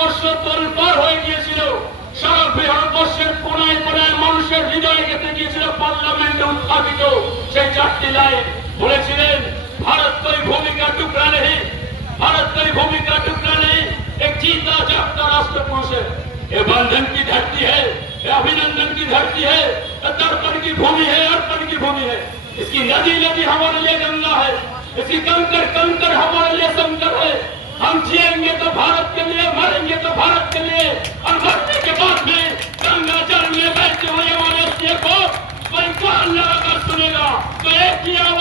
ভারতবর্ষ তোলপাড় হয়ে গিয়েছিল, সারা ভারতবর্ষের কোনায় কোনায় মানুষের হৃদয়ে গেঁথে গিয়েছিল, পার্লামেন্টে উত্থাপিত সেই 4টি লাইন বলেছিলেন, भारत कोई भूमि का टुकड़ा नहीं, भारत कोई भूमि का टुकड़ा नहीं, एक जीता जागता राष्ट्र पुरुष है। ये बंधन की धरती है, ये अभिनंदन की धरती है, तर्पण की भूमि है, अर्पण की भूमि है। इसकी नदी नदी हमारे लिए गंगा है, इसकी कंकर कंकर हमारे लिए शंकर है। हम जिएंगे तो भारत के लिए, मरेंगे तो भारत के लिए, और मरने के बाद में गंगा जल में बैठे हुए हमारे को कोई कान लगाकर सुनेगा तो एक ही आवाज